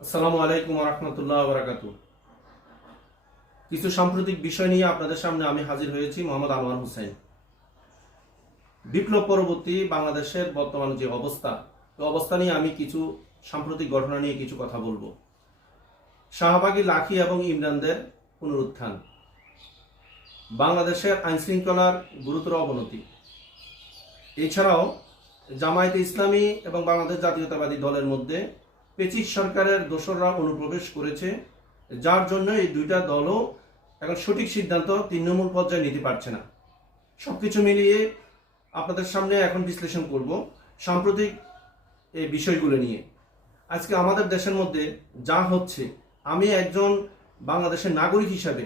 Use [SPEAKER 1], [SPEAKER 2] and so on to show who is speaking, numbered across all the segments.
[SPEAKER 1] আসসালামু আলাইকুম রহমতুল্লাহ বারাকাতু কিছু সাম্প্রতিক বিষয় নিয়ে আপনাদের সামনে আমি হাজির হয়েছি মোহাম্মদ আনোয়ার হোসেন। বিপ্লব পরবর্তী বাংলাদেশের বর্তমান যে অবস্থা, এই অবস্থা নিয়ে আমি কিছু সাম্প্রতিক ঘটনা নিয়ে কিছু কথা বলব। শাহবাগী, লাখি এবং ইমরানদের পুনরুত্থান। বাংলাদেশের আইনশৃঙ্খলার গুরুতর অবনতি। এছাড়াও জামায়াতে ইসলামী এবং বাংলাদেশ জাতীয়তাবাদী দলের মধ্যে পেচিক সরকারের দোসররা অনুপ্রবেশ করেছে, যার জন্য এই দুইটা দলও এখন সঠিক সিদ্ধান্ত তৃণমূল পর্যায়ে নিতে পারছে না। সবকিছু মিলিয়ে আপনাদের সামনে এখন বিশ্লেষণ করব সাম্প্রতিক এই বিষয়গুলো নিয়ে। আজকে আমাদের দেশের মধ্যে যা হচ্ছে, আমি একজন বাংলাদেশের নাগরিক হিসাবে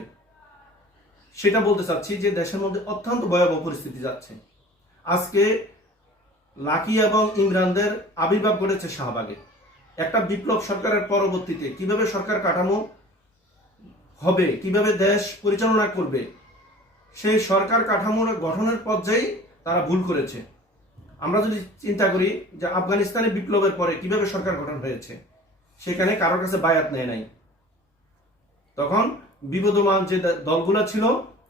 [SPEAKER 1] সেটা বলতে চাচ্ছি যে দেশের মধ্যে অত্যন্ত ভয়াবহ পরিস্থিতি যাচ্ছে। আজকে লাকি এবং ইমরানদের আবির্ভাব ঘটেছে শাহবাগে। একটা বিপ্লব সরকারের পরবর্তীতে কীভাবে সরকার কাঠামো হবে, কীভাবে দেশ পরিচালনা করবে, সেই সরকার কাঠামোর গঠনের পর্যায়ে তারা ভুল করেছে। আমরা যদি চিন্তা করি যে আফগানিস্তানে বিপ্লবের পরে কীভাবে সরকার গঠন হয়েছে, সেখানে কারোর কাছে বায়াত নেয় নাই। তখন বিবদমান যে দলগুলো ছিল,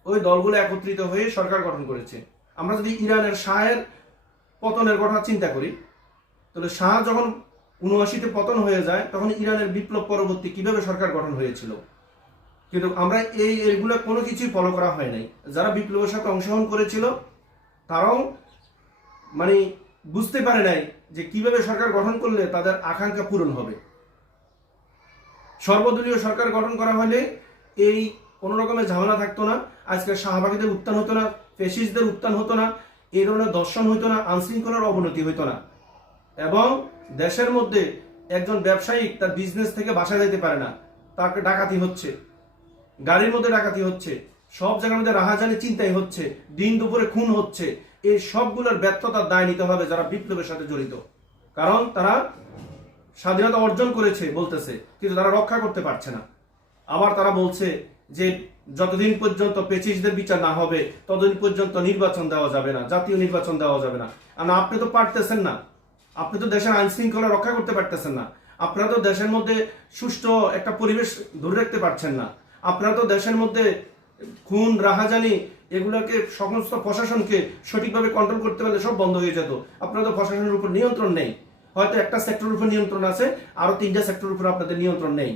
[SPEAKER 1] ওই দলগুলো একত্রিত হয়ে সরকার গঠন করেছে। আমরা যদি ইরানের শাহের পতনের কথা চিন্তা করি, তাহলে শাহ যখন উনআশিতে পতন হয়ে যায়, তখন ইরানের বিপ্লব পরবর্তী কীভাবে সরকার গঠন হয়েছিল? কিন্তু আমরা এই এগুলো কোনো কিছুই ফলো করা হয় নাই। যারা বিপ্লবের সাথে অংশগ্রহণ করেছিল, তারাও মানে বুঝতে পারে নাই যে কীভাবে সরকার গঠন করলে তাদের আকাঙ্ক্ষা পূরণ হবে। সর্বদলীয় সরকার গঠন করা হলে এই কোনো রকমের ঝামেলা থাকতো না, আজকে শাহবাগীদের উত্থান হতো না ফেসিসদের উত্থান হতো না, এই ধরনের দর্শন হতো না, আইনশৃঙ্খলার অবনতি হতো না। এবং দেশের মধ্যে একজন ব্যবসায়িক তার বিজনেস থেকে বাসা যেতে পারে না। তাকে ডাকাতি হচ্ছে, গাড়ির মধ্যে ডাকাতি হচ্ছে, সব জায়গার মধ্যে রাহাজানি চিন্তাই হচ্ছে, দিন দুপুরে খুন হচ্ছে, এই সবগুলোর ব্যর্থতার দায় নিতে হবে যারা বিপ্লবের সাথে জড়িত। কারণ তারা স্বাধীনতা অর্জন করেছে বলতেছে, কিন্তু তারা রক্ষা করতে পারছে না। আবার তারা বলছে যে যতদিন পর্যন্ত পেচিসদের বিচার না হবে, ততদিন পর্যন্ত নির্বাচন দেওয়া যাবে না, জাতীয় নির্বাচন দেওয়া যাবে না। আর আপনি তো পারতেছেন না। আপনি তো দেশের আইন শৃঙ্খলা রক্ষা করতে পারতেছেন না। আপনারা তো দেশের মধ্যে সুষ্ঠু একটা পরিবেশ ধরে রাখতে পারছেন না। আপনারা তো দেশের মধ্যে খুন, রাহাজানি এগুলোকে সমস্ত প্রশাসনকে সঠিকভাবে কন্ট্রোল করতে পারলে সব বন্ধ হয়ে যেত। আপনারা তো প্রশাসনের উপর নিয়ন্ত্রণ নেই। হয়তো একটা সেক্টরের উপর নিয়ন্ত্রণ আছে, আরও তিনটা সেক্টরের উপর আপনাদের নিয়ন্ত্রণ নেই।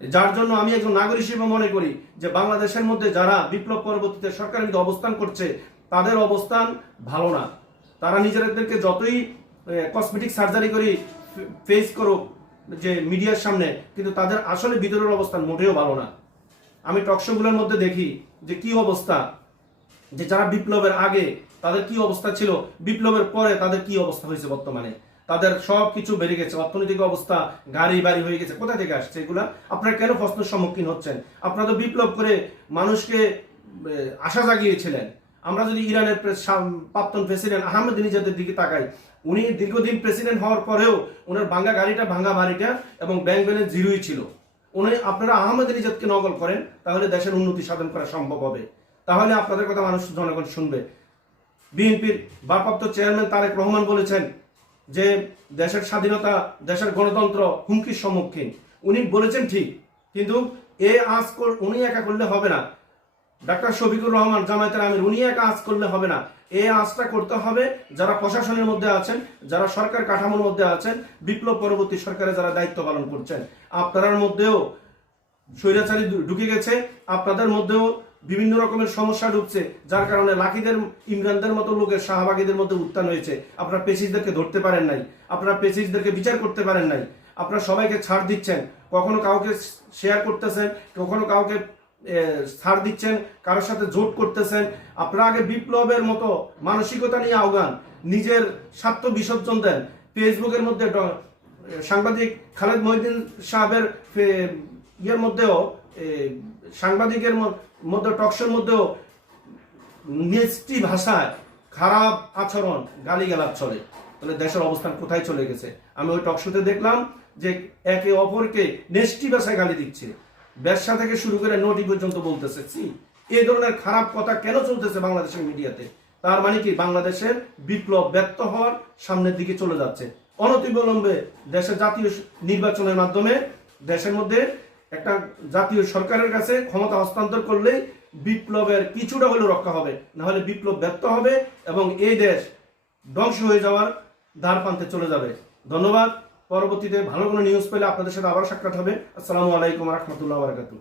[SPEAKER 1] যার জন্য আমি একজন নাগরিক হিসেবে মনে করি যে বাংলাদেশের মধ্যে যারা বিপ্লব পরবর্তীতে সরকারের অবস্থান করছে, তাদের অবস্থান ভালো না। তারা নিজেদেরকে যতই কসমেটিক সার্জারি করি ফেস করুক, যে মিডিয়ার সামনে, কিন্তু তাদের আসলে ভিতরের অবস্থান মোটেও ভালো না। আমি টকশোগুলোর মধ্যে দেখি যে কি অবস্থা, যে যারা বিপ্লবের আগে তাদের কি অবস্থা ছিল, বিপ্লবের পরে তাদের কি অবস্থা হয়েছে বর্তমানে? তাদের সব কিছু বেড়ে গেছে, অর্থনৈতিক অবস্থা, গাড়ি বাড়ি হয়ে গেছে, কোথা থেকে আসছে এগুলা? আপনারা কেন প্রশ্নের সম্মুখীন হচ্ছেন? আপনারা তো বিপ্লব করে মানুষকে আশা জাগিয়েছিলেন। আমরা যদি ইরানের প্রে- প্রাক্তন প্রেসিডেন্ট আহমেদ নিজাদের দিকে তাকাই, উনি দীর্ঘদিন প্রেসিডেন্ট হওয়ার পরেও ওনার ভাঙ্গা গাড়িটা ভাঙ্গা বাড়িটা এবং ব্যাংক ব্যালেন্স জিরোই ছিল। উনি আপনারা আহমেদ নিজাদকে নকল করেন, তাহলে দেশের উন্নতি সাধন করা সম্ভব হবে। তাহলে আপনাদের কথা মানুষ জনগণ শুনবে। বিএনপির ভারপ্রাপ্ত চেয়ারম্যান তারেক রহমান বলেছেন যে দেশের স্বাধীনতা, দেশের গণতন্ত্র হুমকির সম্মুখীন। উনি বলেছেন ঠিক, কিন্তু এ আজ উনি একা করলে হবে না। ডাক্তার শফিকুর রহমান জামায়াতের আমির, উনি একা আজ করলে হবে না। এই আজটা করতে হবে যারা প্রশাসনের মধ্যে আছেন, যারা সরকার কাঠামোর মধ্যে আছেন, বিপ্লব পরবর্তী সরকারে যারা দায়িত্ব পালন করছেন। আপনার মধ্যেও স্বৈরাচারী ঢুকে গেছে, আপনাদের মধ্যেও বিভিন্ন রকমের সমস্যা ঢুকছে, যার কারণে লাকিদের ইমরানদের মতো লোকের শাহবাগীদের মধ্যে উত্থান হয়েছে। আপনারা পেশিসদেরকে ধরতে পারেন নাই, আপনারা পেশিসদেরকে বিচার করতে পারেন নাই। আপনারা সবাইকে ছাড় দিচ্ছেন, কখনো কাউকে শেয়ার করতেছেন, কখনো কাউকে ছাড় দিচ্ছেন, কারোর সাথে জোট করতেছেন। আপনারা আগে বিপ্লবের মতো মানসিকতা নিয়ে আহ্বান, নিজের স্বার্থ বিসর্জন দেন। ফেসবুকের মধ্যে সাংবাদিক খালেদ মহিউদ্দিন সাহেবের ইয়ের মধ্যেও সাংবাদিকের মধ্যে টকশোর মধ্যেও নেস্টি ভাষায় খারাপ আচরণ, গালিগালাজ চলে। তাহলে দেশের অবস্থান কোথায় চলে গেছে? আমি ওই টকশোতে দেখলাম যে একে অপরকে নেস্টি ভাষায় গালি দিচ্ছে। ব্যবসা থেকে শুরু করে নোটি পর্যন্ত বলতেছে সি এই ধরনের খারাপ কথা কেন চলতেছে বাংলাদেশের মিডিয়াতে? তার মানে কি, বাংলাদেশের বিপ্লব ব্যর্থ হওয়ার সামনের দিকে চলে যাচ্ছে। অনতিবিলম্বে দেশের জাতীয় নির্বাচনের মাধ্যমে দেশের মধ্যে একটা জাতীয় সরকারের কাছে ক্ষমতা হস্তান্তর করলেই বিপ্লবের কিছুটা হলেও রক্ষা হবে। না হলে বিপ্লব ব্যর্থ হবে এবং এই দেশ ধ্বংস হয়ে যাওয়ার দ্বার প্রান্তে চলে যাবে। ধন্যবাদ। পরবর্তীতে ভালো কোনো নিউজ পেলে আপনাদের সাথে আবার সাক্ষাৎ হবে। আসসালামু আলাইকুম রহমতুল্লাহ বারকাতু